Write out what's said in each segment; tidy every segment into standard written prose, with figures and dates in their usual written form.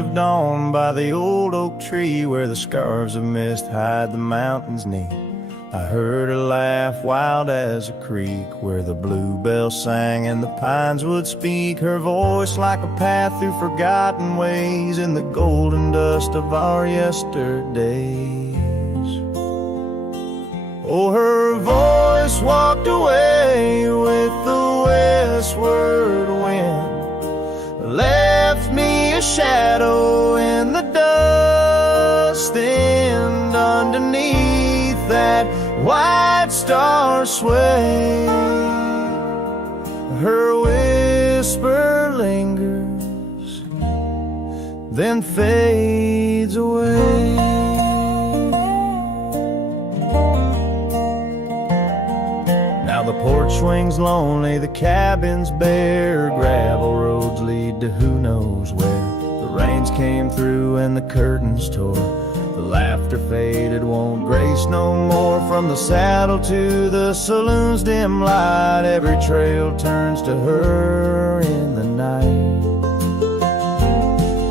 of dawn by the old oak tree where the scarves of mist hide the mountains neath. I heard her laugh wild as a creek where the bluebell sang and the pines would speak. Her voice like a path through forgotten ways in the golden dust of our yesterdays. Oh, her voice walked away with the westward wind, left me a shadow in the dust, and underneath that white star sway, her whisper lingers, then fades away. Now the porch swings lonely, the cabin's bare, gravel roads lead to who knows where. The rains came through and the curtains tore, the laughter faded, won't grace no more. From the saddle to the saloon's dim light, every trail turns to her in the night.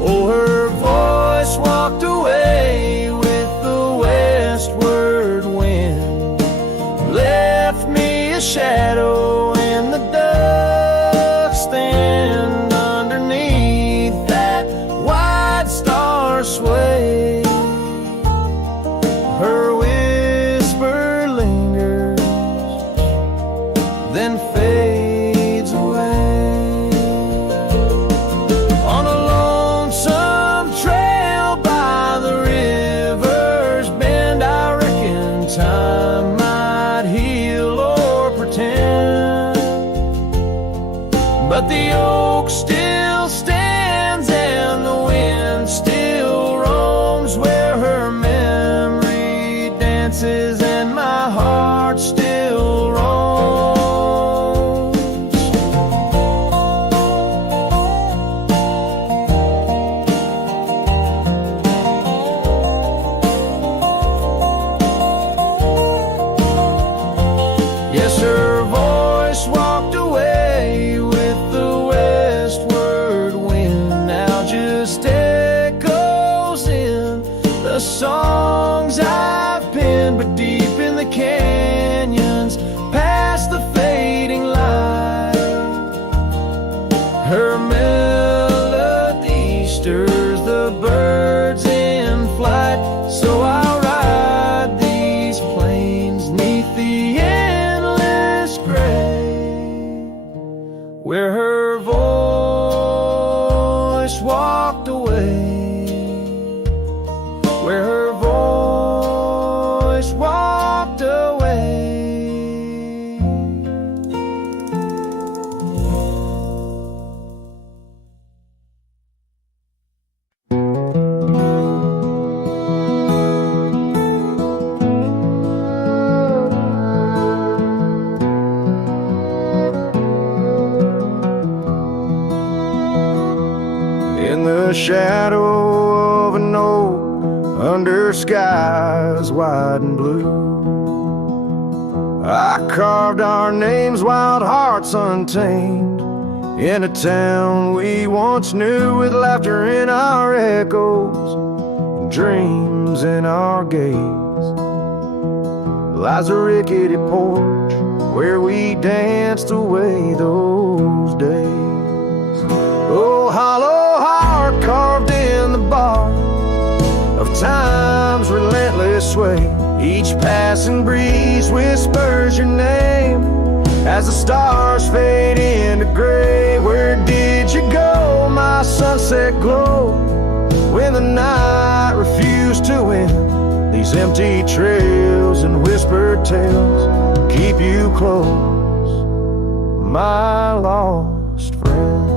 Oh, her voice walked away with the westward wind, left me a shadow in the dust, and underneath that white star sway, her whisper lingers, then fades away. On a lonesome trail by the river's bend, I reckon time might heal or pretend, but the oak still stands and the wind still roams where her memory dances and my heart still roams. Yes, her voice walked away with the westward wind, now just echoes in the songs I've penned. But deep in the canyons, past the fading light, her melody stirs the birds in flight. So I'll ride these plains neath the endless gray, where her voice walked away, where her voice walked away. In the shadow of an oak, under skies wide and blue, I carved our names, wild hearts untamed, in a town we once knew, with laughter in our echoes and dreams in our gaze. Lies a rickety porch where we danced away those days. Oh, hollow heart carved in the bark of time's relentless sway, each passing breeze whispers your name as the stars fade into gray. Where did you go, my sunset glow, when the night refused to end? These empty trails and whispered tales keep you close, my lost friend.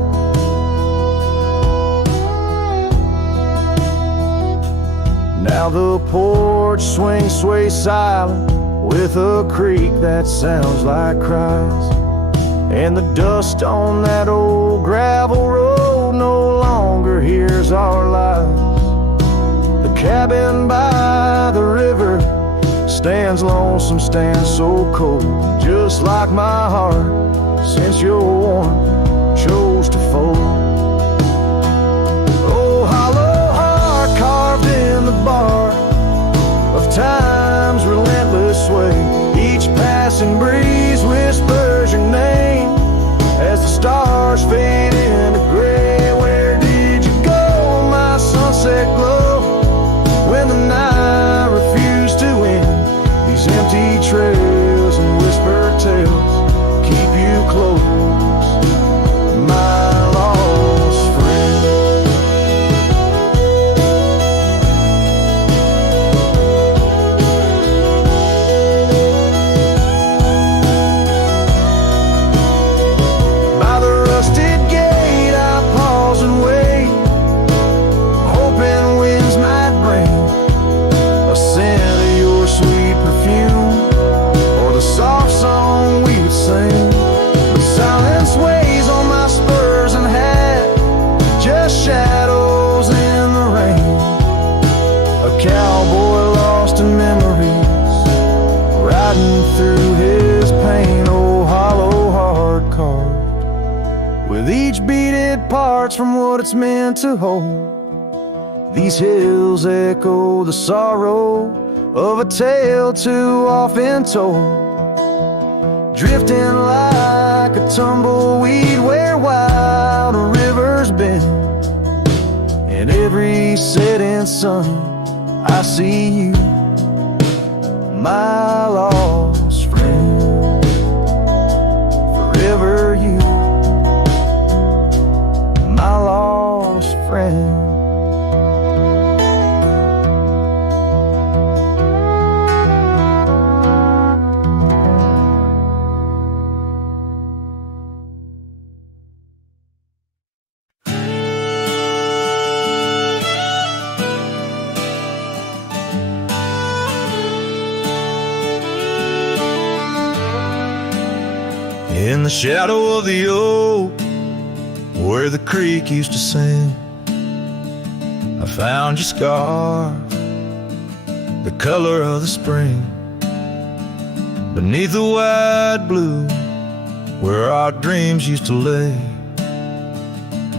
Now the porch swings sway silent with a creak that sounds like cries, and the dust on that old gravel road no longer hears our lies. The cabin by the river stands lonesome, stands so cold, just like my heart since your warmth chose to fold. Oh, hollow distant memories riding through his pain. Oh, hollow heart carved with each beat it parts from what it's meant to hold. These hills echo the sorrow of a tale too often told, drifting like a tumbleweed where wild rivers bend. In every setting sun I see you, my lost friend. Forever you, my lost friend. In the shadow of the oak, where the creek used to sing, I found your scarf, the color of the spring. Beneath the wide blue, where our dreams used to lay,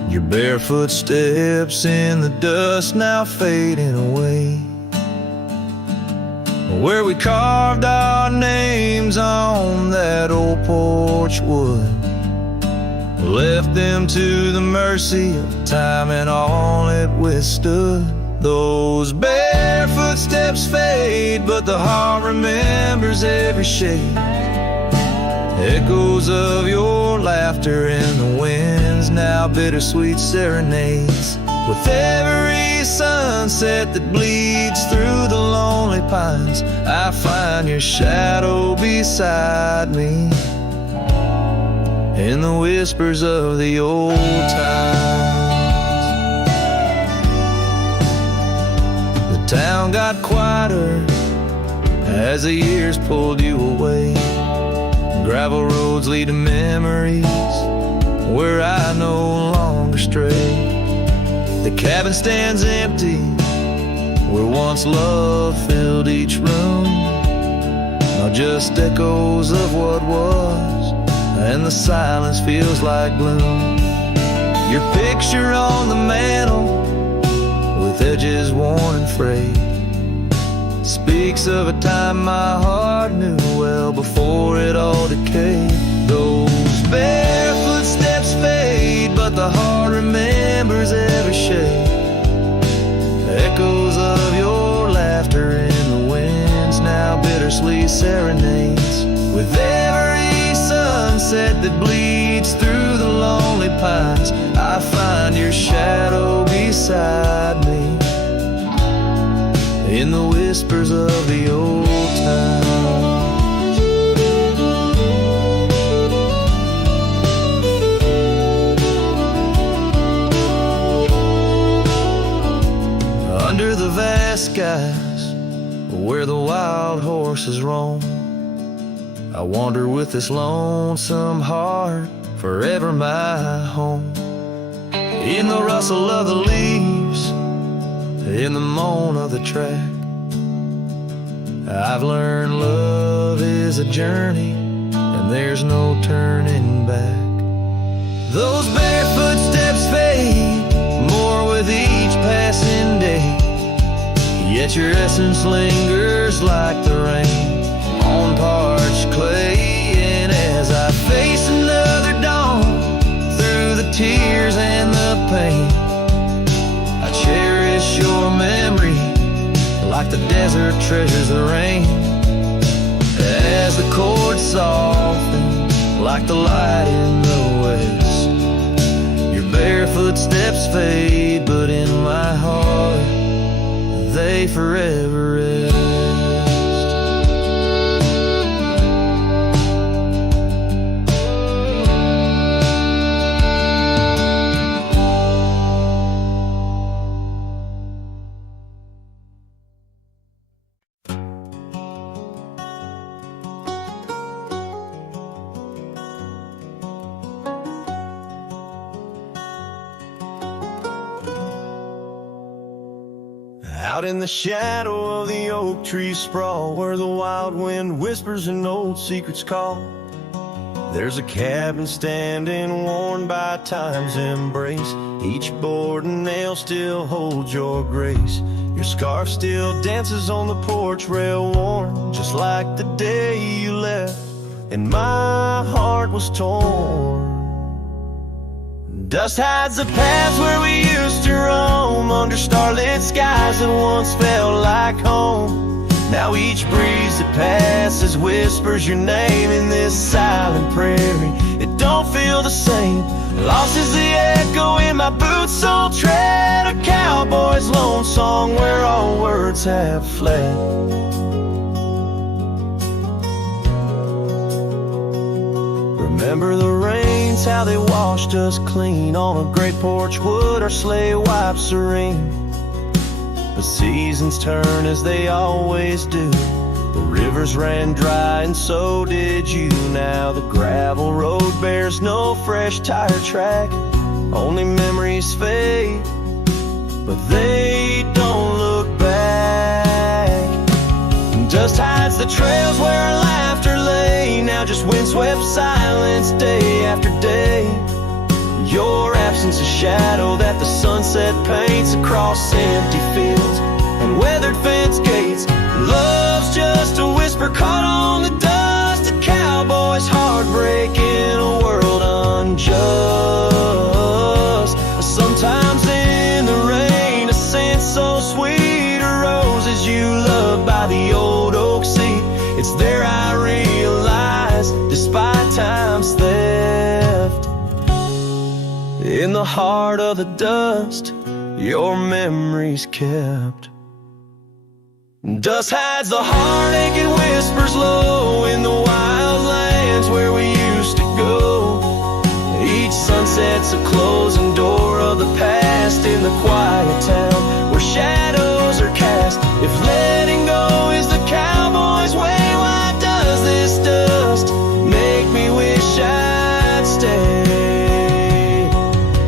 your barefoot steps in the dust now fading away. Where we carved our names on that old porch wood, left them to the mercy of time and all it withstood. Those barefoot steps fade, but the heart remembers every shade. Echoes of your laughter in the winds, now bittersweet serenades. With every sunset that bleeds through the lonely pines, I find your shadow beside me in the whispers of the old times. The town got quieter as the years pulled you away. Gravel roads lead to memories where I no longer stray. The cabin stands empty where once love filled each room. Now just echoes of what was, and the silence feels like gloom. Your picture on the mantle, with edges worn and frayed, speaks of a time my heart knew well before it all decayed. Those barefoot steps fade, but the heart remembers every shade. Echoes of your laughter in the winds, now bittersweet serenades. With every sunset that bleeds through the lonely pines, I find your shadow beside me in the whispers of the old times. Under the vast skies where the wild horses roam, I wander with this lonesome heart, forever my home. In the rustle of the leaves, in the moan of the track, I've learned love is a journey and there's no turning back. Those barefoot steps fade more with each passing day, yet your essence lingers like the rain on parched clay. And as I face another dawn through the tears and the pain, I cherish your memory like the desert treasures the rain. As the chords soften like the light in the west, your barefoot steps fade, but in my heart they forever rest. Out in the shadow of the oak tree sprawl, where the wild wind whispers and old secrets call, there's a cabin standing worn by time's embrace. Each board and nail still holds your grace. Your scarf still dances on the porch rail, warm just like the day you left, and my heart was torn. Dust hides the paths where we used to roam, under starlit skies that once felt like home. Now each breeze that passes whispers your name in this silent prairie. It don't feel the same. Lost is the echo in my boots, so tread a cowboy's lone song where all words have fled. Remember the rains, how they washed us clean on a great porch wood, our sleigh wiped serene. The seasons turn as they always do. The rivers ran dry and so did you. Now the gravel road bears no fresh tire track. Only memories fade, but they don't look back. Dust hides the trails where our laughter lay. Now just windswept silence day after day. Your absence a shadow that the sunset paints across empty fields and weathered fence gates. Love's just a whisper caught on the dust. A cowboy's heartbreak in a world unjust. Sometimes in the rain, a scent so sweet arose as you loved by the old oak seat. It's there I realize, despite time's theft, in the heart of the dust, your memory's kept. Dust hides the heartache and whispers low in the wild lands where we used to go. Each sunset's a closing door of the past in the quiet town where shadows are cast. If letting go is the cowboy's way, why does this dust make me wish I'd stay?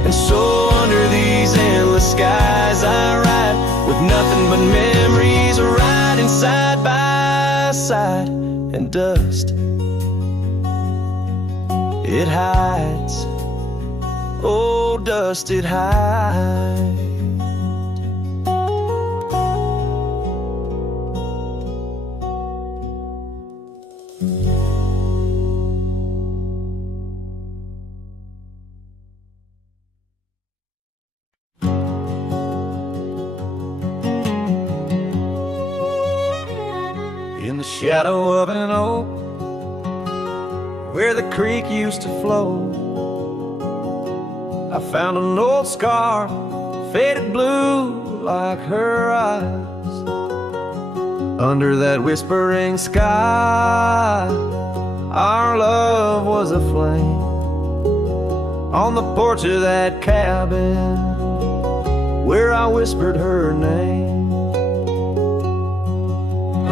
And so under these endless skies I ride, with nothing but memories riding side by side. And dust, it hides, oh dust, it hides. In the shadow of an oak, where the creek used to flow, I found an old scar, faded blue like her eyes. Under that whispering sky, our love was aflame. On the porch of that cabin, where I whispered her name.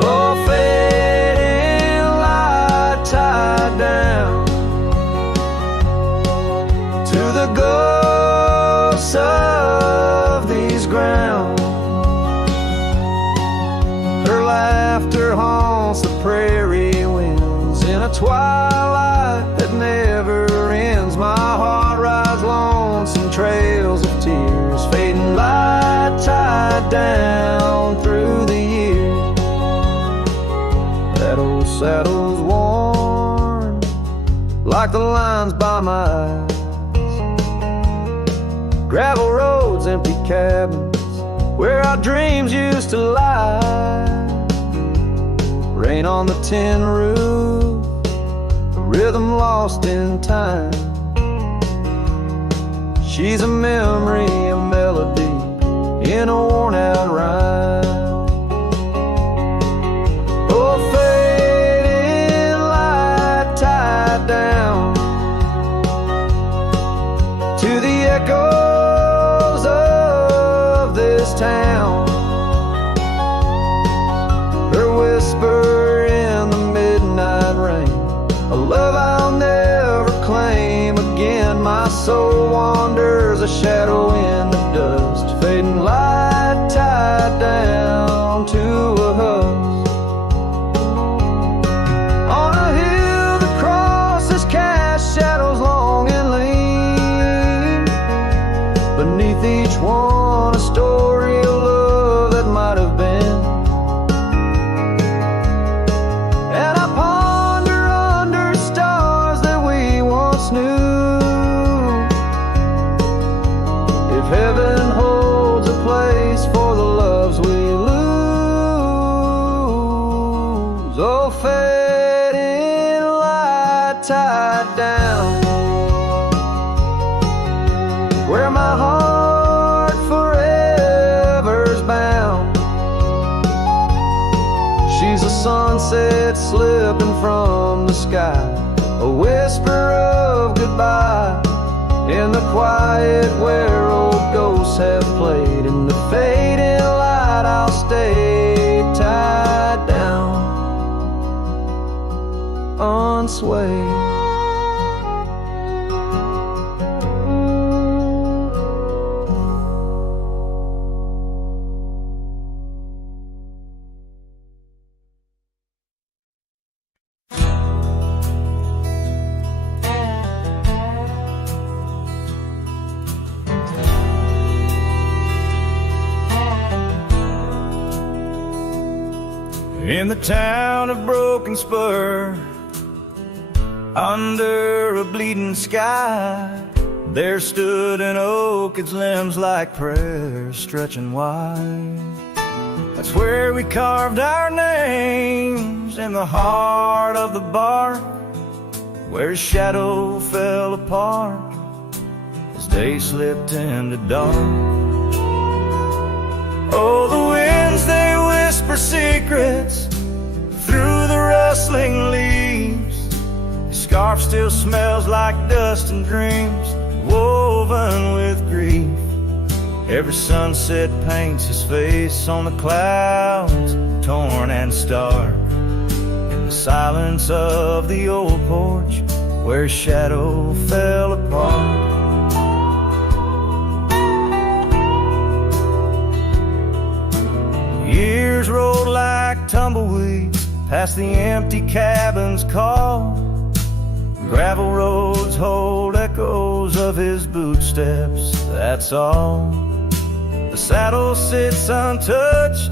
Oh, fading light tied down to the ghosts of these grounds. Her laughter haunts the prairie winds in a twilight that never ends. My heart rides lonesome trails of tears, fading light tied down through the years. That old saddle's worn like the lines by my eyes. Gravel roads, empty cabins, where our dreams used to lie. Rain on the tin roof, a rhythm lost in time. She's a memory, a melody in a worn out rhyme. Oh, fading light tied down to the echoes of this town. Her whisper in the midnight rain, a love I'll never claim again. My soul wanders a shadow in the dust, fading light tied down. oh fading light tied down, where my heart forever's bound. She's a sunset slipping from the sky, a whisper of goodbye in the quiet where old ghosts have played. In the fading light I'll stay tied down, unswayed. In the town of Broken Spur, under a bleeding sky, there stood an oak, its limbs like prayers stretching wide. That's where we carved our names, in the heart of the bark, where his shadow fell apart as day slipped into dark. Oh, the winds, they whisper secrets through the rustling leaves. His scarf still smells like dust and dreams woven with grief. Every sunset paints his face on the clouds, torn and stark. In the silence of the old porch, where his shadow fell apart. Years rolled like tumbleweeds past the empty cabin's call. Gravel roads hold echoes of his footsteps, that's all. The saddle sits untouched,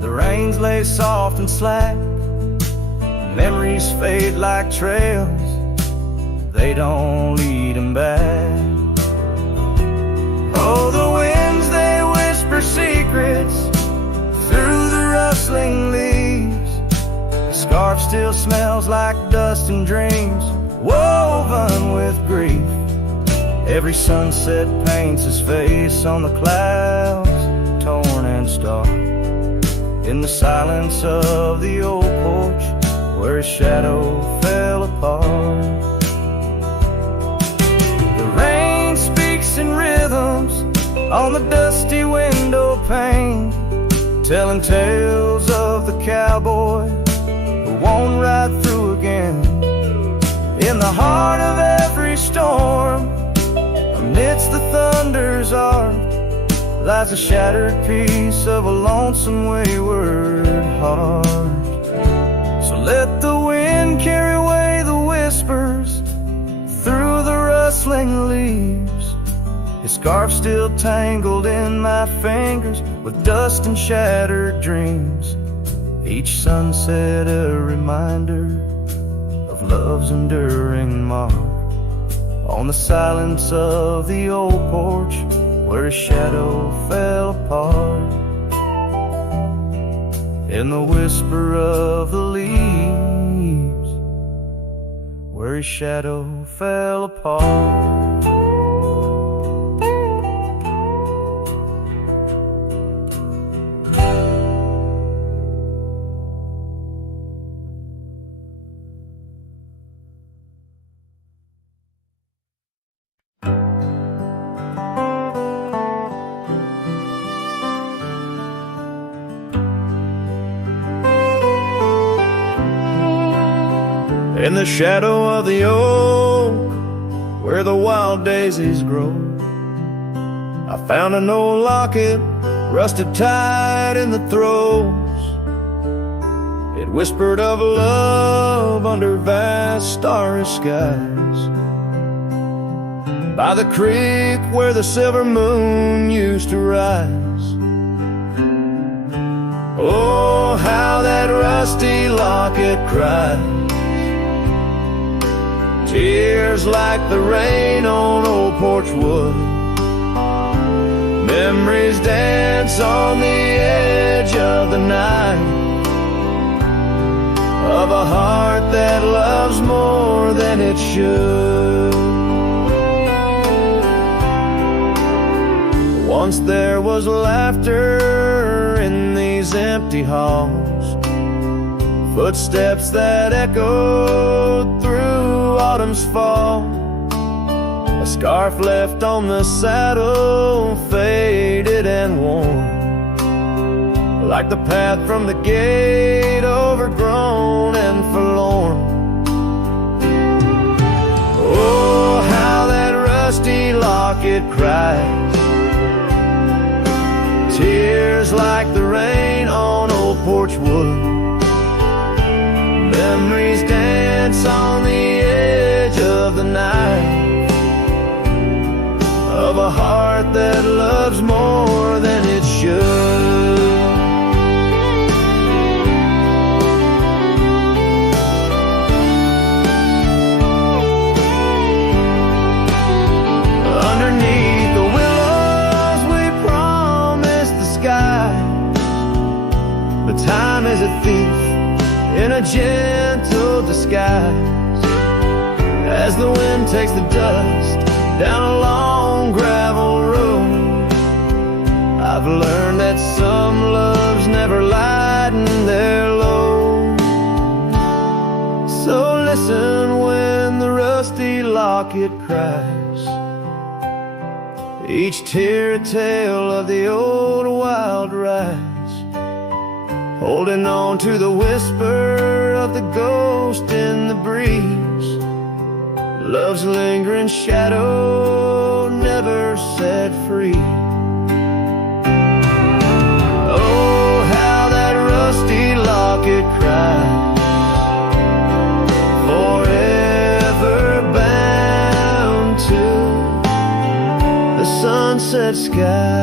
the reins lay soft and slack. Memories fade like trails, they don't lead him back. Oh, the winds, they whisper secrets through the rustling leaves. The scarf still smells like dust and dreams woven with grief. Every sunset paints his face on the clouds, torn and stark. In the silence of the old porch, where his shadow fell apart. The rain speaks in rhythms on the dusty window pane, telling tales of the cowboy who won't ride through again. In the heart of every storm, amidst the thunder's arc, lies a shattered piece of a lonesome wayward heart. So let the wind carry away the whispers through the rustling leaves. His scarf still tangled in my fingers with dust and shattered dreams. Each sunset a reminder of love's enduring mark. On the silence of the old porch, where his shadow fell apart. In the whisper of the leaves, where his shadow fell apart. In the shadow of the oak, where the wild daisies grow, I found an old locket, rusted tight in the throes. It whispered of love under vast starry skies, by the creek where the silver moon used to rise. Oh, how that rusty locket cries, tears like the rain on old porch wood. Memories dance on the edge of the night, that loves more than it should. Once there was laughter in these empty halls, footsteps that echoed through autumn's fall. A scarf left on the saddle, faded and worn, like the path from the gate, overgrown and forlorn. Oh, how that rusty locket cries, tears like the rain on old porch wood. Memories dance on the edge of the night, of a heart that loves more than it should. Underneath the willows we promised the sky, but time is a thief in a gentle disguise. As the wind takes the dust down a long gravel road, I've learned that some loves never lighten their load. So listen when the rusty locket cries, each tear a tale of the old wild rise, holding on to the whisper of the ghost in the breeze. Love's lingering shadow never set free. Oh, how that rusty locket cries, forever bound to the sunset sky.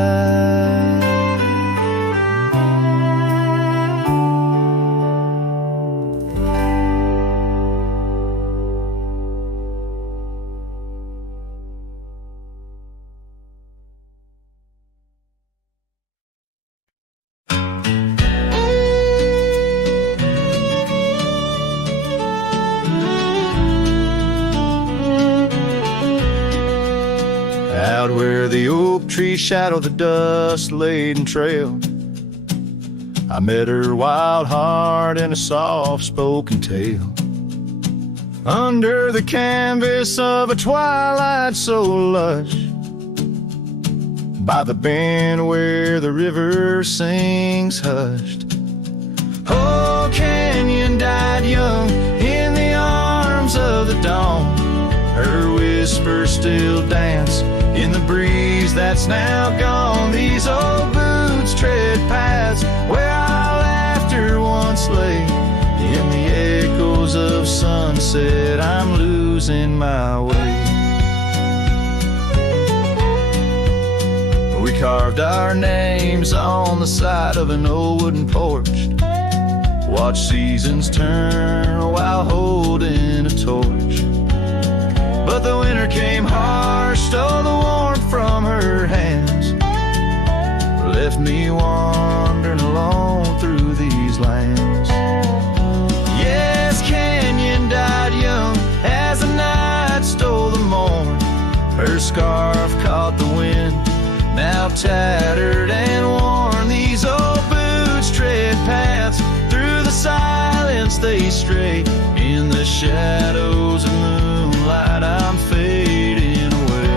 Out where the oak trees shadow the dust-laden trail, I met her wild heart in a soft-spoken tale. Under the canvas of a twilight so lush, by the bend where the river sings hushed. Oh, Canyon died young in the arms of the dawn. Her whispers still dance in the breeze that's now gone. These old boots tread paths where our laughter once lay. In the echoes of sunset, I'm losing my way. We carved our names on the side of an old wooden porch, watch seasons turn while holding a torch. But the winter came harsh, stole the warmth from her hands, left me wandering alone through these lands. Yes, Canyon died young as the night stole the morn. Her scarf caught the wind, now tattered and worn. These old boots tread paths through the silence they stray. In the shadows of moonlight, I'm fading away.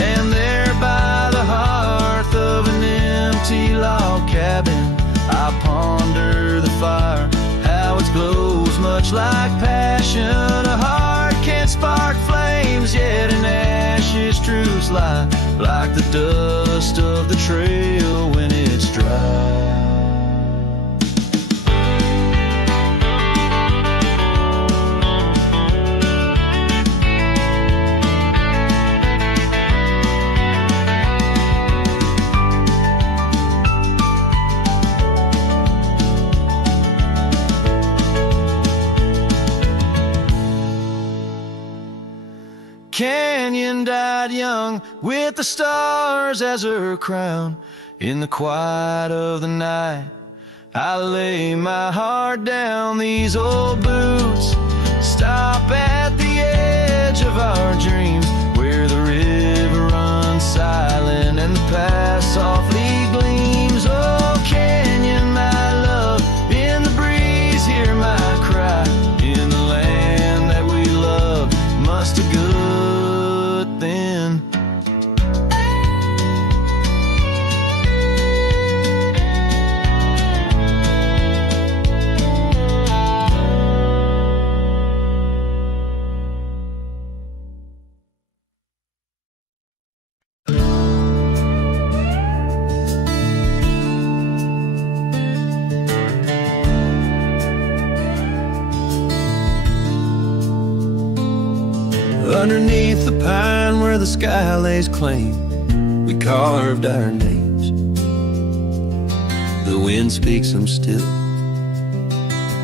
And there by the hearth of an empty log cabin, I ponder the fire, how it glows much like passion. A heart can't spark flames, yet in ashes truths lie, like the dust of the trail when it's dry. Canyon died young with the stars as her crown. In the quiet of the night, I lay my heart down, these old boots stop at the edge of our dreams, where the river runs silent and the past softly gleams. Oh, canyon, my love, in the breeze, hear my cry, in the land that we loved, must have good then. Underneath the pine where the sky lays claim, we carved our names. The wind speaks them still.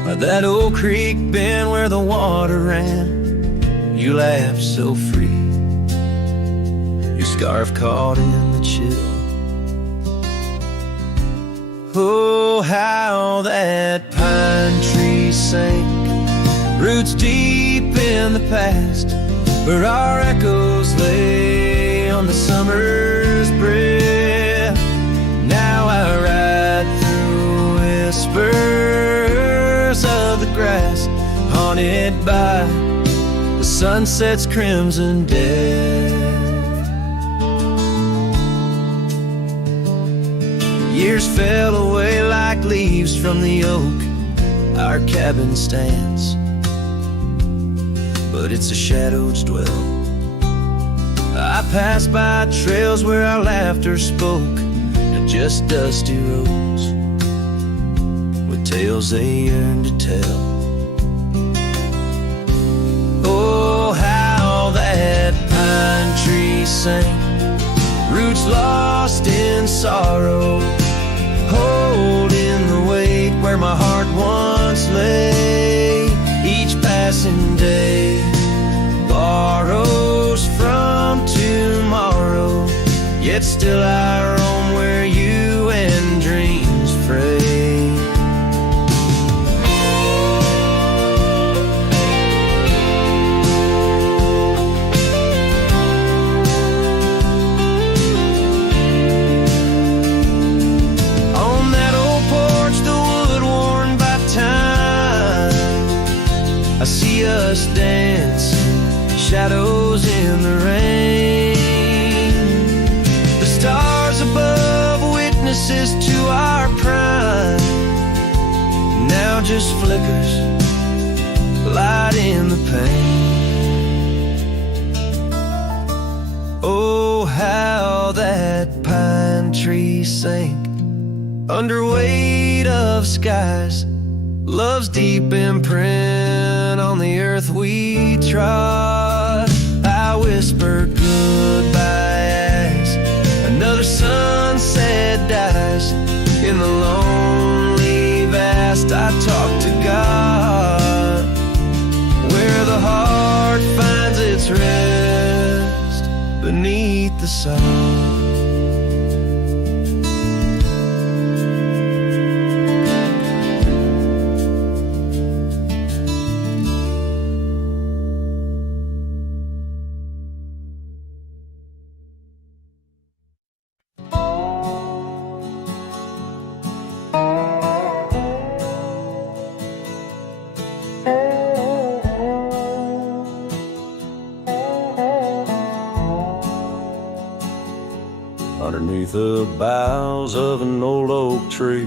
By that old creek bend where the water ran, you laughed so free, your scarf caught in the chill. Oh, how that pine tree sank, roots deep in the past, where our echoes lay on the summer's breath. Now I ride through whispers of the grass, haunted by the sunset's crimson death. Years fell away like leaves from the oak our cabin stands, but it's a shadow's dwell. I passed by trails where our laughter spoke, and just dusty roads with tales they yearn to tell. Oh, how that pine tree sang, roots lost in sorrow, holding the weight where my heart once lay. Each passing day borrows from tomorrow, yet still I roam where you and dreams fray. On that old porch, the wood worn by time, I see us dancing, shadows in the rain. The stars above, witnesses to our prime, now just flickers, light in the pain. Oh, how that pine tree sank under weight of skies, love's deep imprint on the earth we trod. I whispered goodbye as another sunset dies. In the lonely vast I talk to God, where the heart finds its rest beneath the sun. Underneath the boughs of an old oak tree,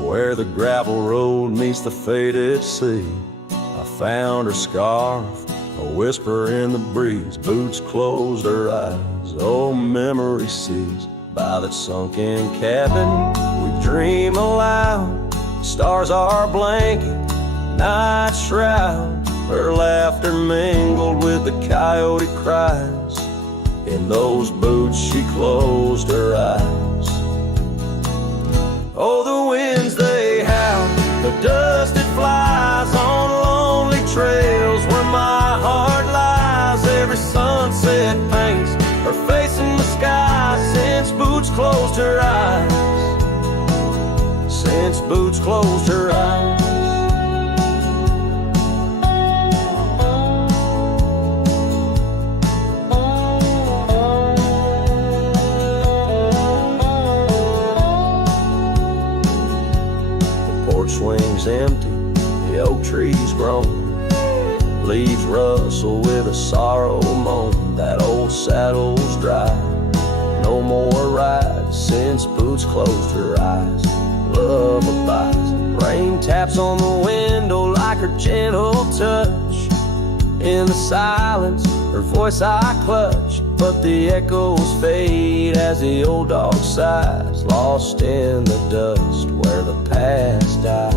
where the gravel road meets the faded sea, I found her scarf, a whisper in the breeze. Boots closed her eyes, old memory seized. By that sunken cabin we dream aloud, stars are blanket, night shroud. Her laughter mingled with the coyote cries. In those boots she closed her eyes. Oh, the winds they howl, the dust it flies on lonely trails where my heart lies. Every sunset paints her face in the sky since boots closed her eyes. Since boots closed her eyes. The porch swing's empty, the oak tree's grown, leaves rustle with a sorrow moan. That old saddle's dry, no more rides since Boots closed her eyes. Love abides, rain taps on the window like her gentle touch. In the silence, her voice I clutch, but the echoes fade as the old dog sighs, lost in the dust where the past dies.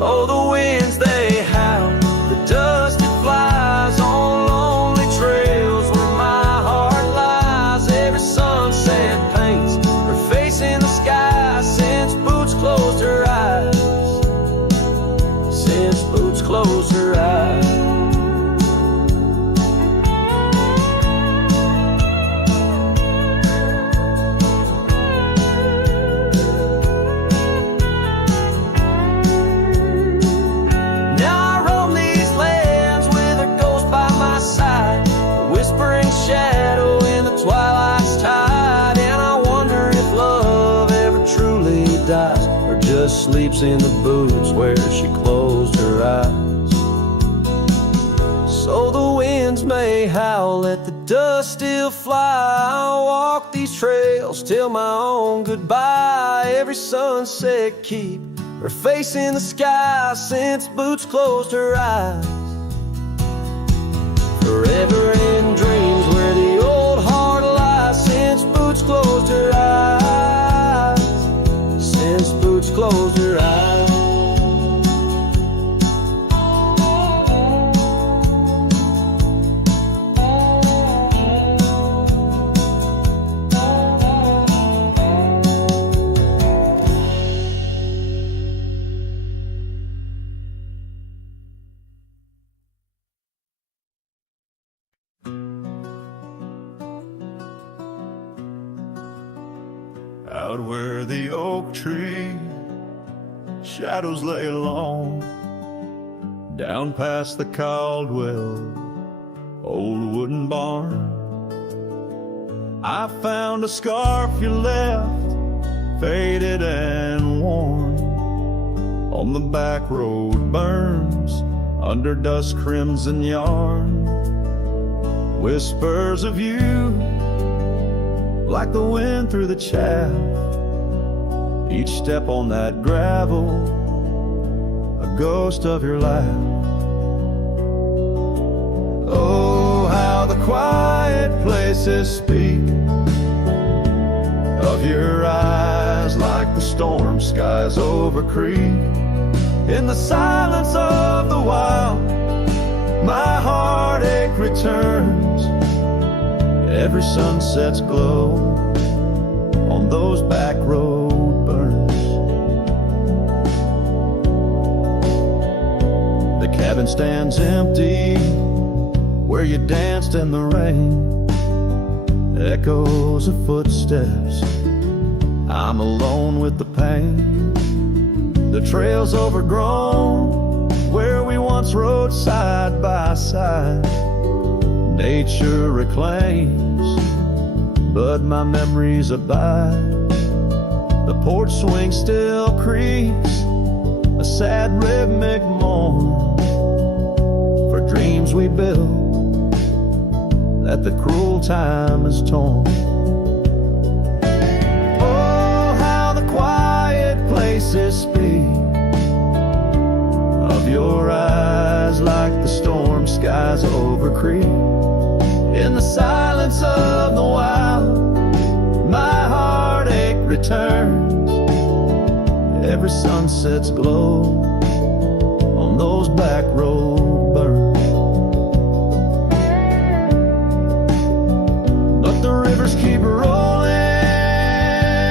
Oh, the winds they howl, the dust it flies on lonely trails where my heart lies. Every sunset paints her face in the sky since Boots closed her eyes. Since Boots closed her eyes. Shadow in the twilight's tide, and I wonder if love ever truly dies, or just sleeps in the boots where she closed her eyes. So the winds may howl, let the dust still fly. I'll walk these trails till my own goodbye. Every sunset keep her face in the sky since Boots closed her eyes. Forever in dreams where the old heart lies since Boots closed her eyes. Since Boots closed her eyes. Out where the oak tree shadows lay long, down past the Caldwell old wooden barn, I found a scarf you left, faded and worn. On the back road burns under dust crimson yarn, whispers of you like the wind through the chaff. Each step on that gravel, a ghost of your laugh. Oh, how the quiet places speak of your eyes, like the storm skies over creek. In the silence of the wild, my heartache returns. Every sunset's glow on those back road burns. The cabin stands empty where you danced in the rain. Echoes of footsteps, I'm alone with the pain. The trail's overgrown where we once rode side by side. Nature reclaims, but my memories abide. The porch swing still creaks, a sad rhythmic mourn for dreams we built that the cruel time has torn. Oh, how the quiet places speak of your eyes, like the storm skies over creek. In the silence of the wild, my heartache returns. Every sunset's glow on those back road burns. But the rivers keep rolling,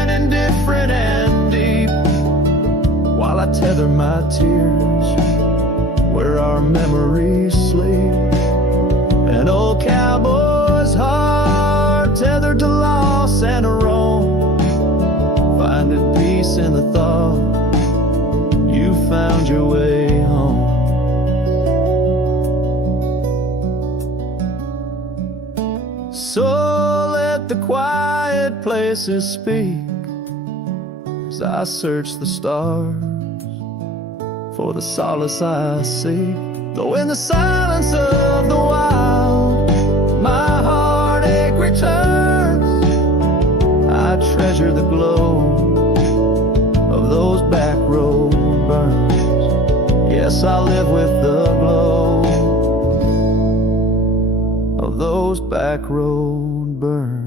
indifferent and deep, while I tether my tears where our memories sleep. An old cowboy's heart tethered to loss and a wrong, finding peace in the thought you found your way home. So let the quiet places speak as I search the stars for the solace I seek. Though in the silence of the wild my heartache returns, I treasure the glow of those back road burns. Yes, I live with the glow of those back road burns.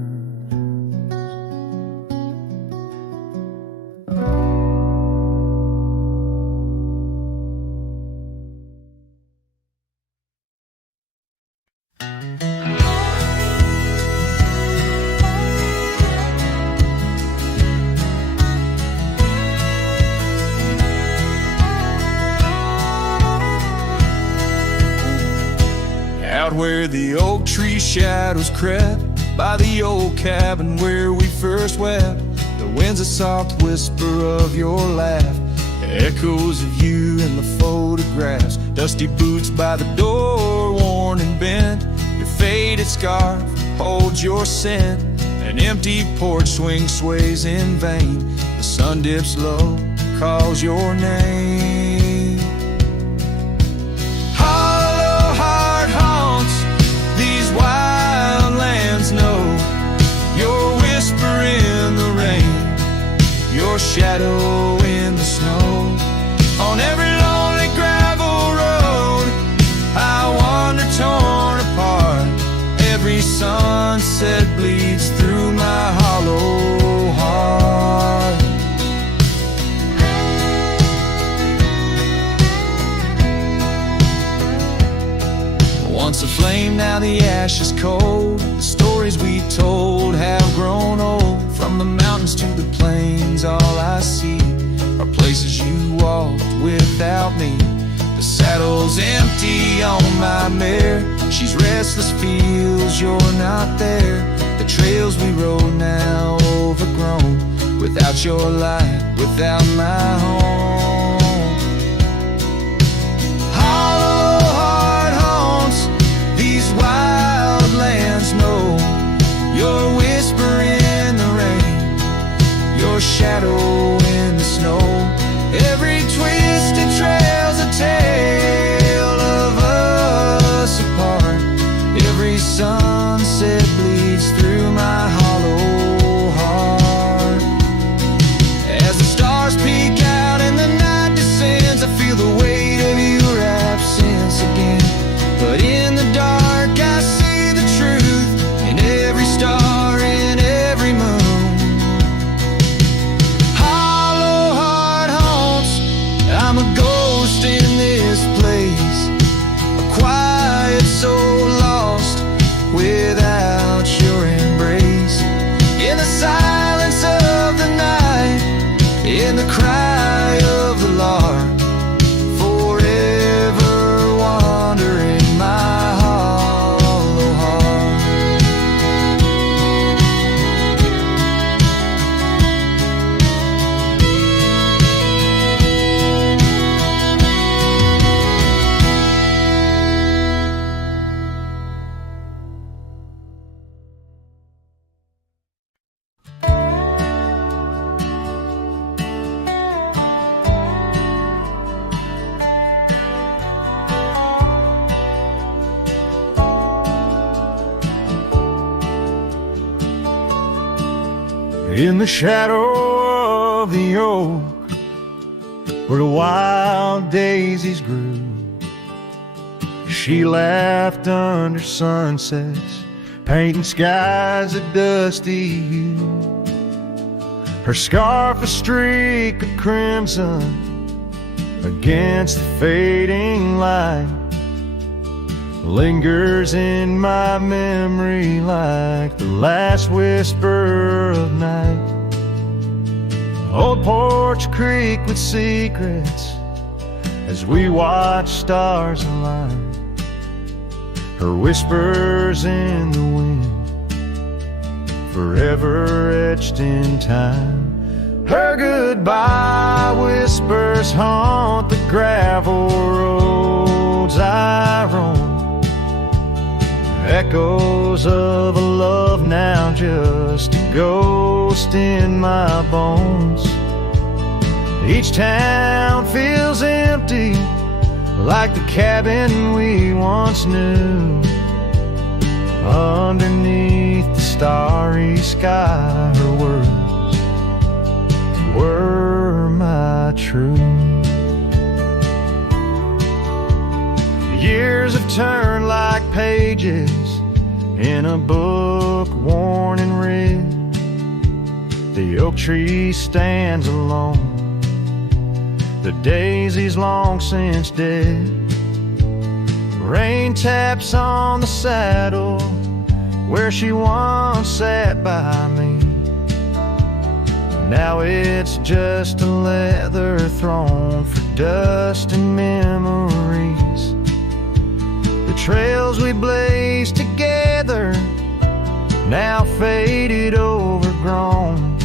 Out where the oak tree shadows crept by the old cabin where we first wept, the wind's a soft whisper of your laugh, echoes of you in the photographs, dusty boots by the door, worn and bent, your faded scarf holds your scent, an empty porch swing sways in vain, the sun dips low, calls your name. Wildlands know your whisper in the rain, your shadow in the snow. On every lonely gravel road I wander torn apart, every sunset bleeds through my hollow heart. Once a flame, now the ash is cold. The stories we told have grown old. From the mountains to the plains, all I see are places you walked without me. The saddle's empty on my mare, she's restless, feels you're not there. The trails we rode now overgrown, without your light, without my home. Hollow heart haunts these wildlands know your whisper in the rain, your shadow in the snow. Every twisted trail's a tale of us apart, every sunset bleeds through my hollow heart. As the stars peek out and the night descends, I feel the weight of your absence again. But in the dark I see the truth in every star, in every moon. Hollow heart haunts, I'm a ghost in this place, a quiet soul lost without your embrace. In the silence of the night, in the cry of the lark, forever wandering my hollow heart. In the shadow of the oak, where the wild daisies grew, she laughed under sunsets, painting skies a dusty hue. Her scarf a streak of crimson against the fading light, lingers in my memory like the last whisper of night. Old Porch Creek with secrets as we watch stars align, her whispers in the wind forever etched in time. Her goodbye whispers haunt the gravel roads I roam, echoes of a love now just a ghost in my bones. Each town feels empty, like the cabin we once knew. Underneath the starry sky, her words were my truth. Years have turned like pages in a book worn and read. The oak tree stands alone, the daisy's long since dead. Rain taps on the saddle where she once sat by me. Now it's just a leather throne for dust and memories. The trails we blazed together, now faded, overgrown,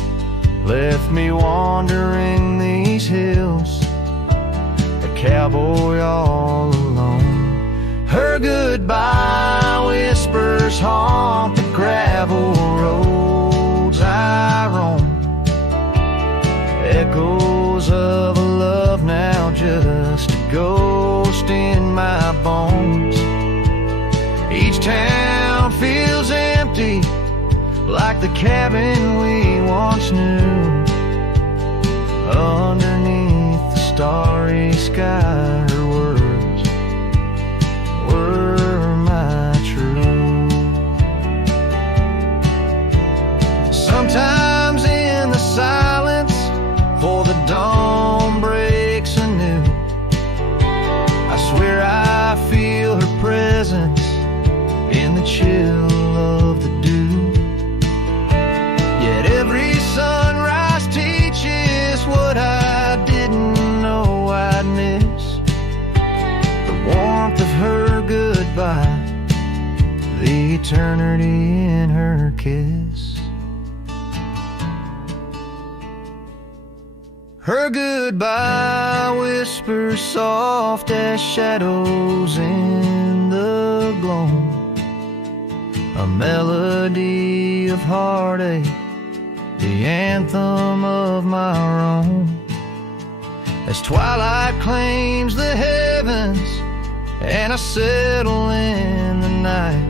left me wandering these hills, a cowboy all alone. Her goodbye whispers haunt the gravel roads I roam, echoes of a love now just a ghost in my bones. Each town feels empty, like the cabin we once knew. Underneath the starry sky, her words were my truth. Sometimes in the silence, before the dawn breaks anew, I swear I feel her presence in the chill of the dew. Yet every sunrise teaches what I didn't know I'd miss. The warmth of her goodbye, the eternity in her kiss. Her goodbye whispers soft as shadows in the gloam, a melody of heartache, the anthem of my own. As twilight claims the heavens and I settle in the night,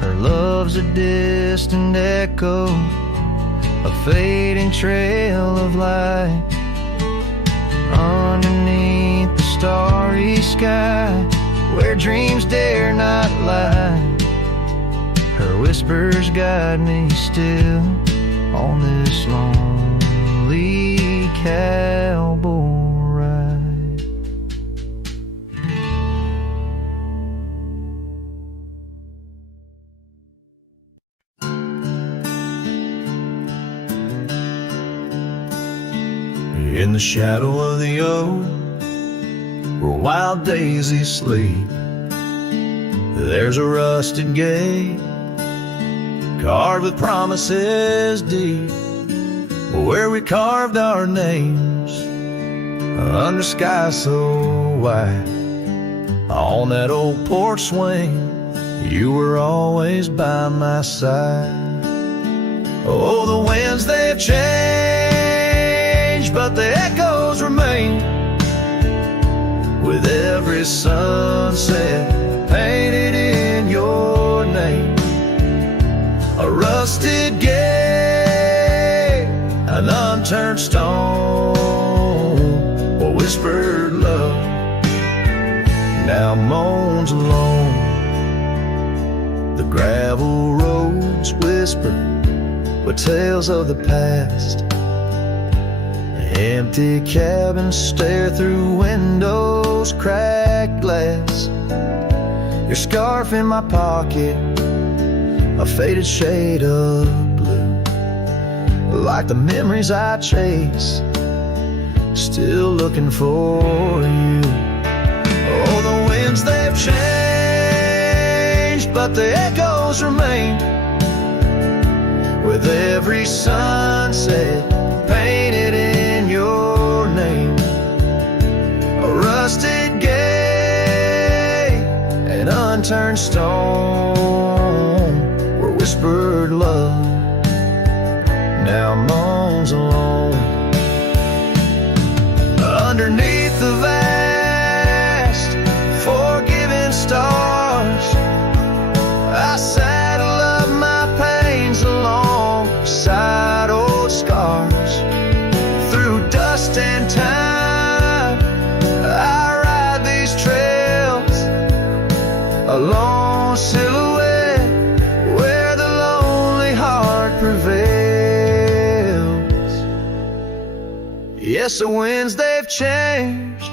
her love's a distant echo, a fading trail of light. Underneath the starry sky, where dreams dare not lie, her whispers guide me still on this lonely cowboy ride. In the shadow of the oak, where wild daisies sleep, there's a rusted gate carved with promises deep, where we carved our names under sky so white. On that old porch swing, you were always by my side. Oh, the winds, they've changed, but the echoes remain, with every sunset painted in your name. A rusted gate, an unturned stone, a whispered love now moans alone. The gravel roads whisper with tales of the past. Empty cabins stare through windows, cracked glass. Your scarf in my pocket, a faded shade of blue, like the memories I chase, still looking for you. Oh, the winds, they've changed, but the echoes remain, with every sunset unturned stone, where whispered love now moans alone. Underneath the vast, forgiving stars, I saddle up my pains alongside old scars. Through dust and time, I ride these trails, a lone silhouette where the lonely heart prevails. Yes, the winds they've changed,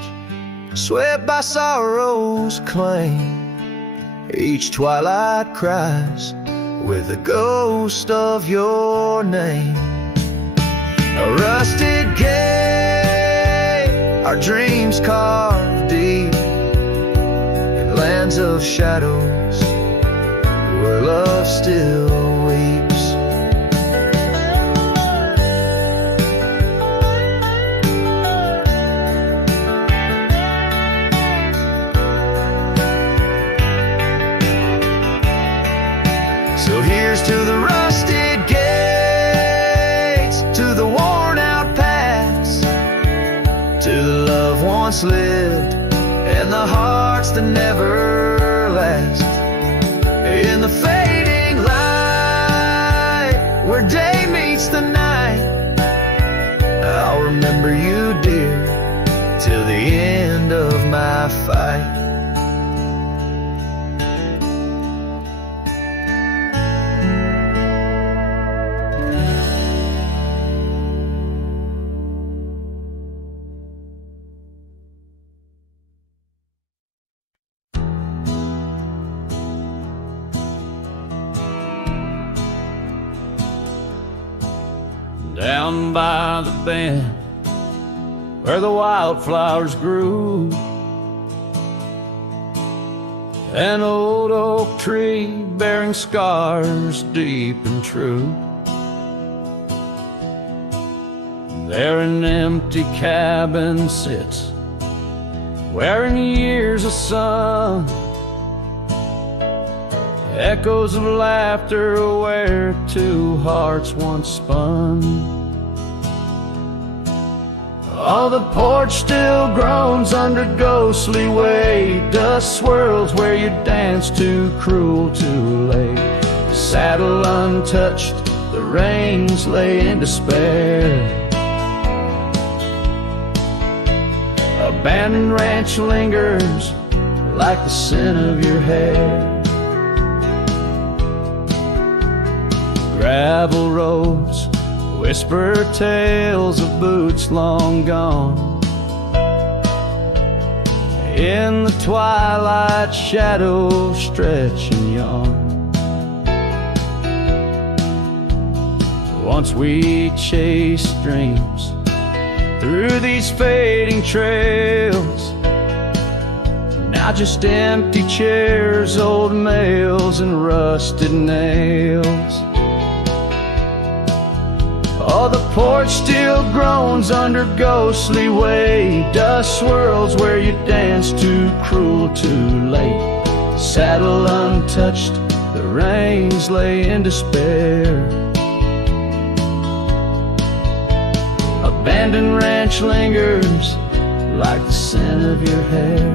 swept by sorrow's claim. Each twilight cries with the ghost of your name. A rusted gate, our dreams carved deep in lands of shadows where love still weeps. So here's to the rusted gates, to the worn out paths, to the love once lived and the hearts that never last. In the fading light, where day meets the night, I'll remember you, dear, till the end of my fight. Down by the bend where the wildflowers grew, an old oak tree bearing scars deep and true. There an empty cabin sits, wearing years of sun, echoes of laughter where two hearts once spun. Oh, the porch still groans under ghostly weight, dust swirls where you danced too cruel, too late. The saddle untouched, the reins lay in despair. Abandoned ranch lingers like the scent of your hair. Gravel roads whisper tales of boots long gone. In the twilight, shadows stretch and yawn. Once we chased dreams through these fading trails, now just empty chairs, old mails, and rusted nails. Oh, the porch still groans under ghostly weight, dust swirls where you danced too cruel, too late. Saddle untouched, the reins lay in despair. Abandoned ranch lingers like the scent of your hair.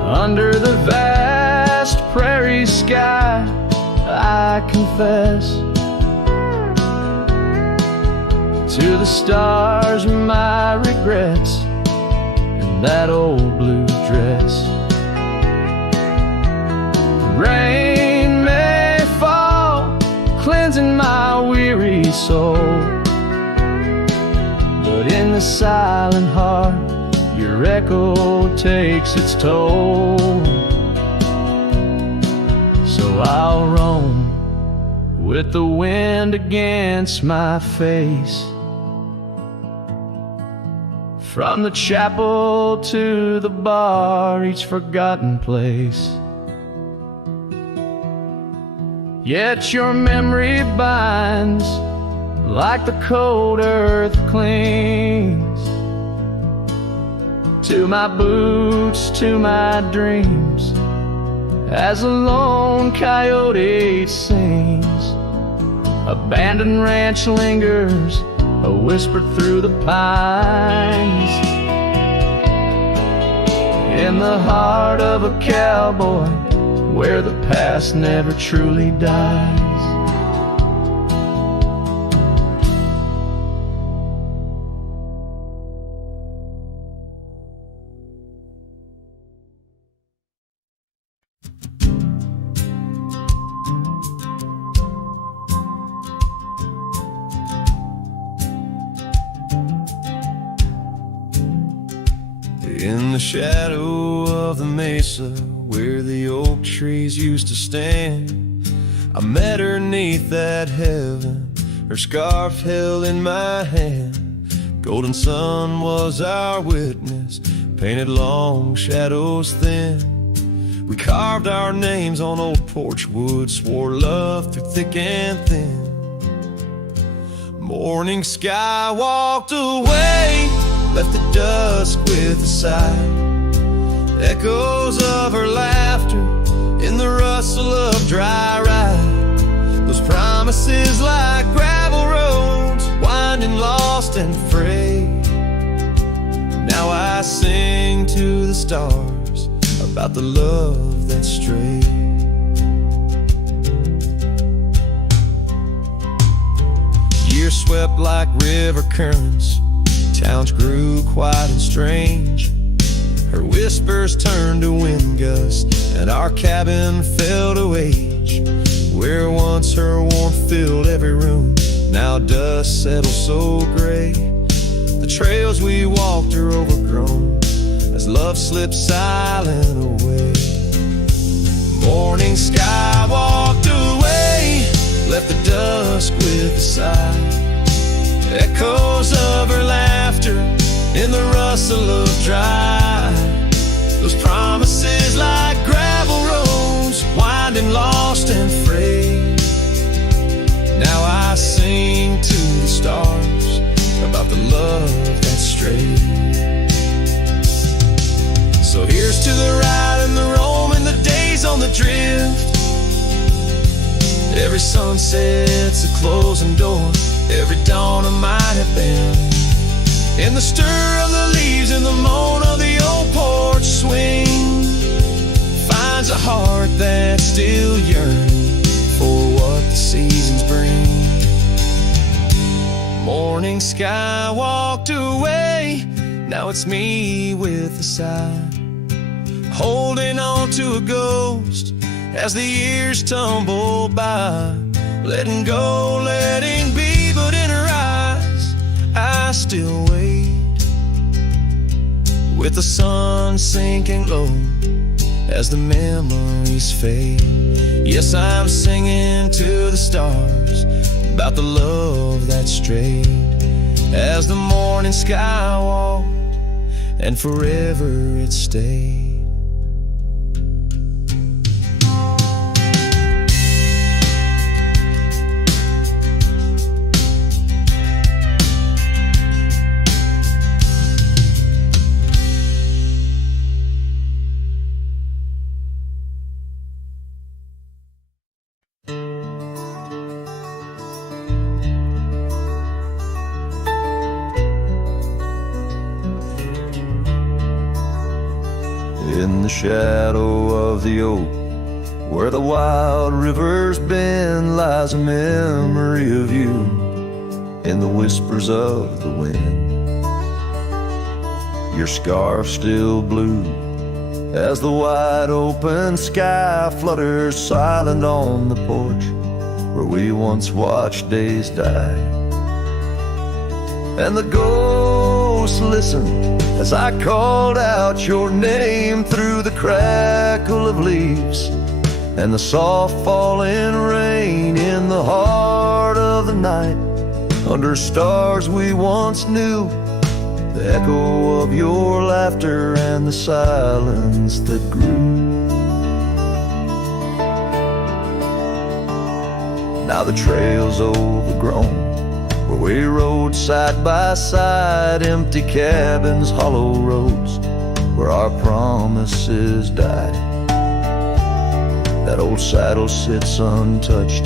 Under the vast prairie sky, I confess to the stars my regrets and that old blue dress. Rain may fall, cleansing my weary soul, but in the silent heart your echo takes its toll. So I'll roam with the wind against my face, from the chapel to the bar, each forgotten place. Yet your memory binds like the cold earth clings to my boots, to my dreams, as a lone coyote sings. Abandoned ranch lingers, a whisper through the pines. In the heart of a cowboy, where the past never truly dies. In the shadow of the mesa where the oak trees used to stand, I met her 'neath that heaven, her scarf held in my hand. Golden sun was our witness, painted long shadows thin. We carved our names on old porch wood, swore love through thick and thin. Morning sky walked away, left the dusk with a sigh. Echoes of her laughter in the rustle of dry ride. Those promises like gravel roads, winding lost and frayed. Now I sing to the stars about the love that strayed. Years swept like river currents, towns grew quiet and strange. Her whispers turned to wind gusts, and our cabin fell to age. Where once her warmth filled every room, now dust settles so gray. The trails we walked are overgrown, as love slips silent away. Morning sky walked away, left the dusk with a sigh. Echoes of her laughter in the rustle of dry. Those promises like gravel roads, winding lost and frayed. Now I sing to the stars about the love that strayed. So here's to the ride and the roam and the days on the drift. Every sunset's a closing door, every dawn I might have been. In the stir of the leaves and the moan of the old porch swing, finds a heart that's still yearning for what the seasons bring. Morning sky walked away, now it's me with a sigh, holding on to a ghost as the years tumble by. Letting go, letting be, but in her eyes I still wait, with the sun sinking low as the memories fade. Yes, I'm singing to the stars about the love that strayed, as the morning sky walked and forever it stayed. In the shadow of the oak, where the wild river's bend, lies a memory of you in the whispers of the wind. Your scarf still blue as the wide open sky flutters silent on the porch where we once watched days die. And the ghosts listened as I called out your name through the crackle of leaves and the soft falling rain. In the heart of the night, under stars we once knew, the echo of your laughter and the silence that grew. Now the trail's overgrown, where we rode side by side, empty cabins, hollow roads, where our promises died. That old saddle sits untouched,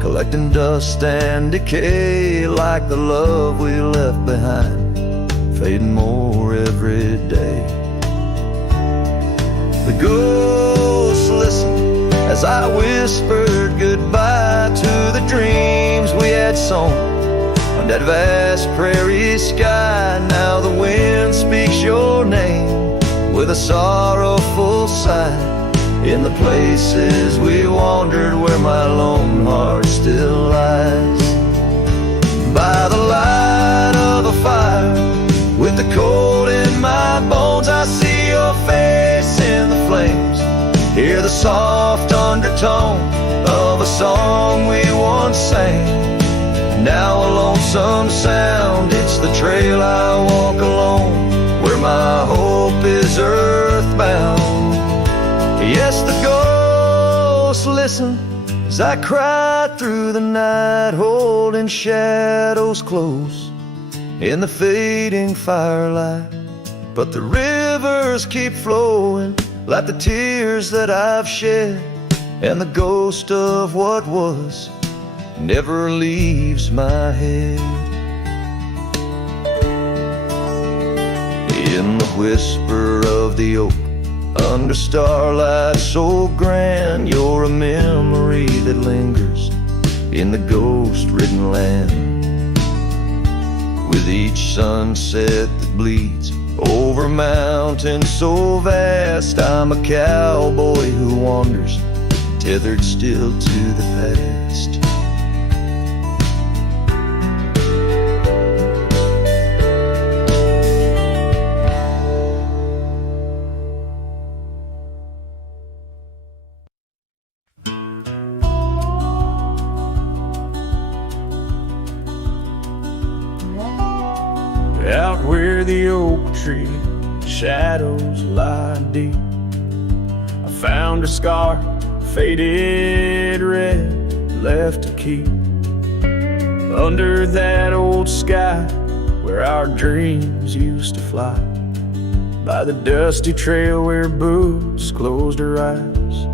collecting dust and decay, like the love we left behind, fading more every day. The ghosts listen as I whispered goodbye to the dreams we had sown on that vast prairie sky. Now the wind speaks your name with a sorrowful sigh, in the places we wandered where my lone heart still lies. By the light of a fire, with the cold in my bones, I see your face in the flames, hear the soft undertone of a song we once sang. Now a lonesome sound, it's the trail I walk alone, where my hope is earthbound. Yes, the ghosts listen as I cry through the night, holding shadows close in the fading firelight. But the rivers keep flowing like the tears that I've shed, and the ghost of what was never leaves my head. In the whisper of the oak, under starlight so grand, you're a memory that lingers in the ghost-ridden land. With each sunset that bleeds over mountains so vast, I'm a cowboy who wanders, tethered still to the past. Out where the oak tree shadows lie deep, I found a scar, faded red, left to keep. Under that old sky where our dreams used to fly, by the dusty trail where boots closed her eyes.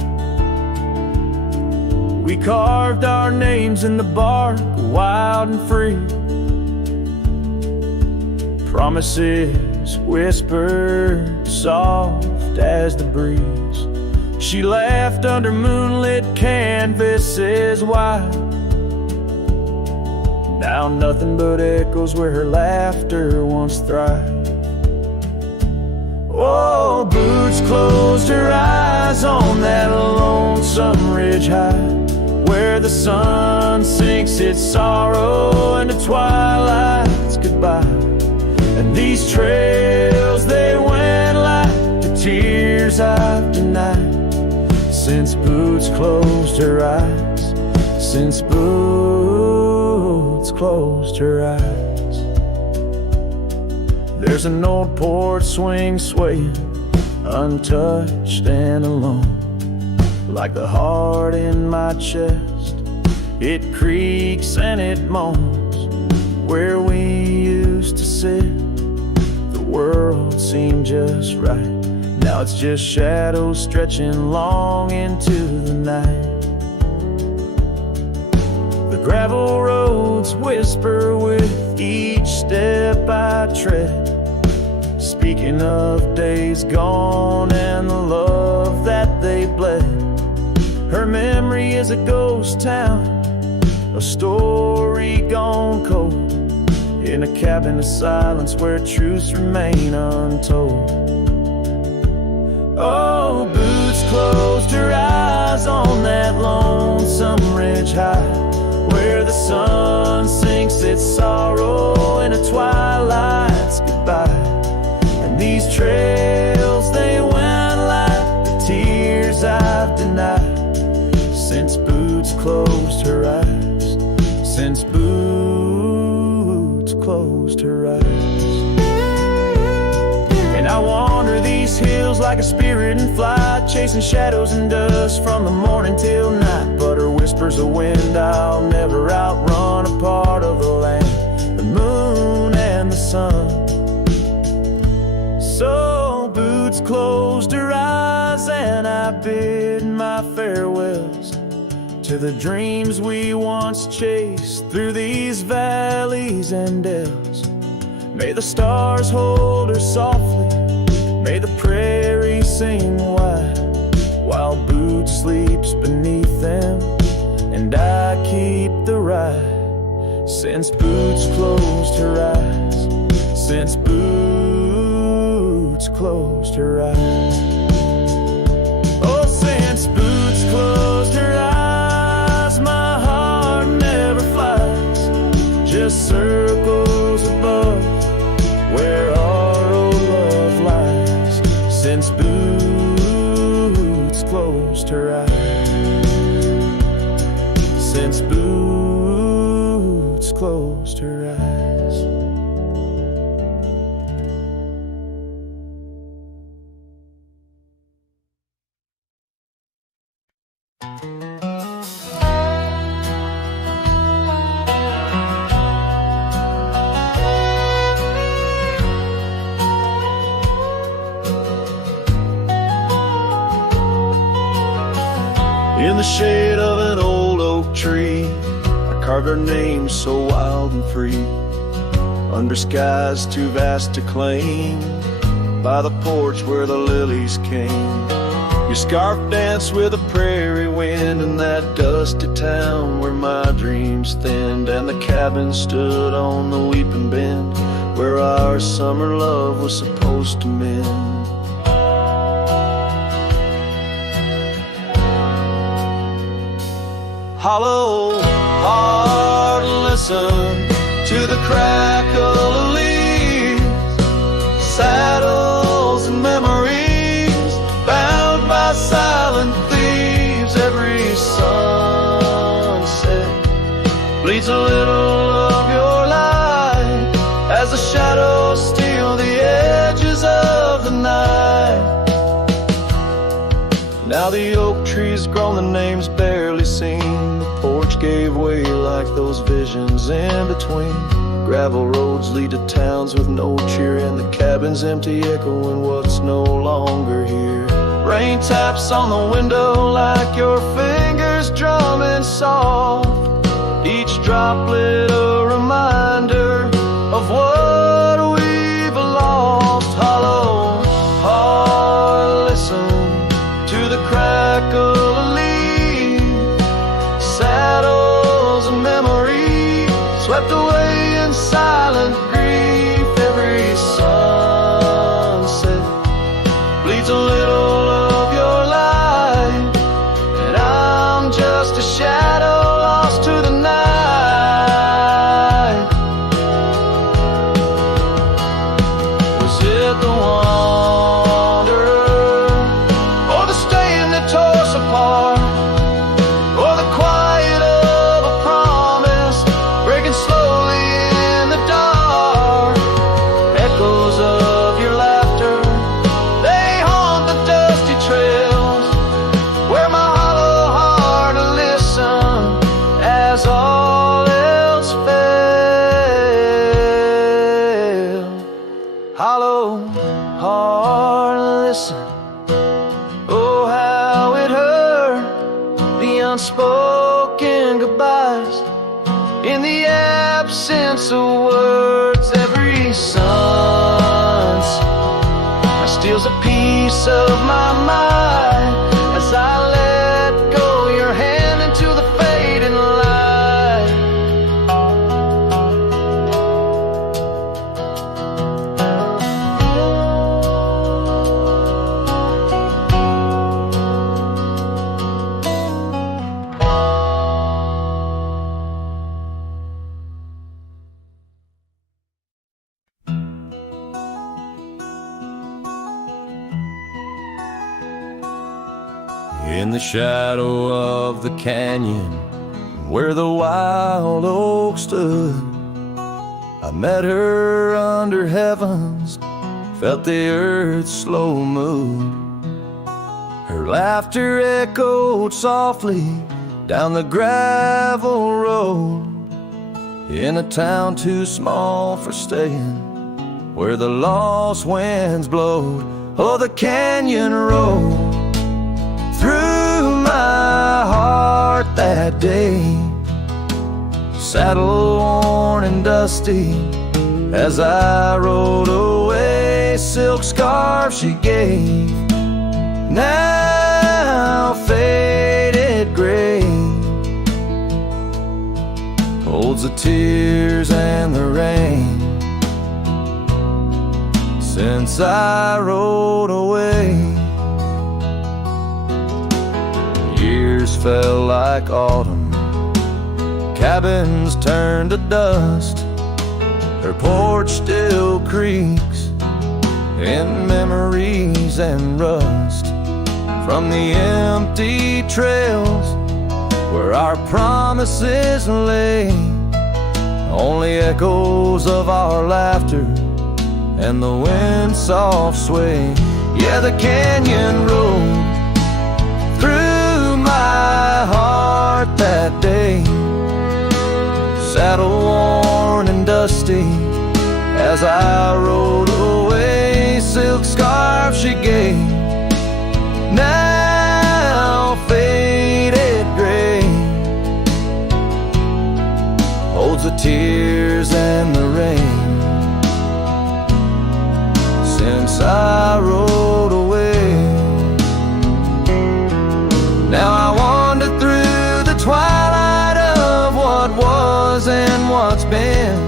We carved our names in the bark, wild and free, promises whispered soft as the breeze. She laughed under moonlit canvases wide. Now nothing but echoes where her laughter once thrived. Oh, boots closed her eyes on that lonesome ridge high, where the sun sinks its sorrow into twilight's goodbye. And these trails, they went like the tears I've denied, since boots closed her eyes, since boots closed her eyes. There's an old porch swing swaying, untouched and alone, like the heart in my chest. It creaks and it moans where we used to sit. The world seemed just right, now it's just shadows stretching long into the night. The gravel roads whisper with each step I tread, speaking of days gone and the love that they bled. Her memory is a ghost town, a story gone cold, in a cabin of silence where truths remain untold. Oh, boots closed her eyes on that lonesome ridge high, where the sun sinks its sorrow into twilight's goodbye. And these trails, they went like the tears I've denied, since boots closed her eyes, since boots closed her eyes. And I wander these hills like a spirit in flight, chasing shadows and dust from the morning till night. But her whispers of wind I'll never outrun, a part of the land, the moon and the sun. So boots bid my farewells to the dreams we once chased through these valleys and dells. May the stars hold her softly, may the prairie sing wide, while Boot sleeps beneath them, and I keep the ride. Since Boots closed her eyes, since Boots closed her eyes. Oh, since Boots closed her eyes, my heart never flies, just circles above where our old love lies. Since Boots closed her eyes, since Boots closed her eyes. In the shade of an old oak tree, I carved our names so wild and free, under skies too vast to claim, by the porch where the lilies came. Your scarf danced with a prairie wind in that dusty town where my dreams thinned, and the cabin stood on the weeping bend where our summer love was supposed to mend. Hollow heart, listen to the crackle of leaves, saddles and memories bound by silent thieves. Every sunset bleeds a little of your light as the shadows steal the edges of the night. Now the oak tree's grown, the name's barely seen. The porch gave way like those visions in between. Gravel roads lead to towns with no cheer, and the cabin's empty, echoing what's no longer here. Rain taps on the window like your fingers drumming soft, each droplet a reminder of what we've lost. Hollow heart, listen to the crackle of leaves, saddles and memory swept away in silent grief. Every sunset bleeds a little of your light, and I'm just a shadow lost to the night. Was it the wanderer, or the stain that tore us apart, or the quiet of a promise breaking slowly in the dark? Echoes of your laughter, they haunt the dusty trails where my hollow heart will listen as all else failed. Hollow heart, listen. Oh, how it hurt, the unspoken goodbyes in the absence of words. Every sunset steals a piece of my mind as I let go your hand into the fading light. In the shadow of the canyon where the wild oak stood, I met her under heavens, felt the earth's slow move. Her laughter echoed softly down the gravel road, in a town too small for staying, where the lost winds blowed. Oh, the canyon road my heart that day. Saddle worn and dusty, as I rode away, silk scarf she gave, now faded gray, holds the tears and the rain since I rode away. Years fell like autumn, cabins turned to dust, her porch still creaks in memories and rust from the empty trails where our promises lay. Only echoes of our laughter and the wind's soft sway. Yeah, the canyon rolled through my heart that day, saddle worn and dusty, as I rode away, silk scarf she gave, now faded gray, holds the tears and the rain since I rode away. Now I wander through the twilight of what was and what's been,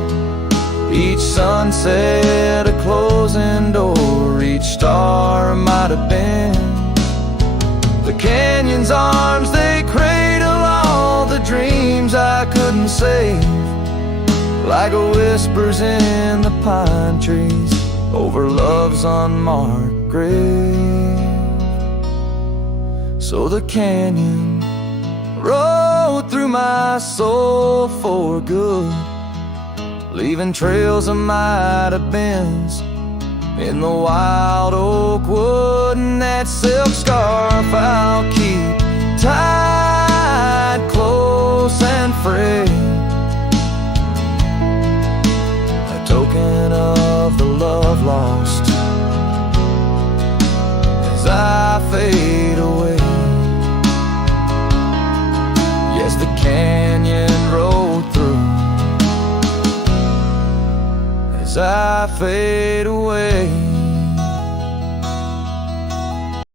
each sunset a closing door, each star might have been. The canyon's arms, they cradle all the dreams I couldn't save, like whispers in the pine trees over love's unmarked grave. So the canyon rode through my soul for good, leaving trails of might have beens in the wild oak wood. And that silk scarf I'll keep tied close and frayed, a token of the love lost as I fade away. Yes, the canyon road through as I fade away.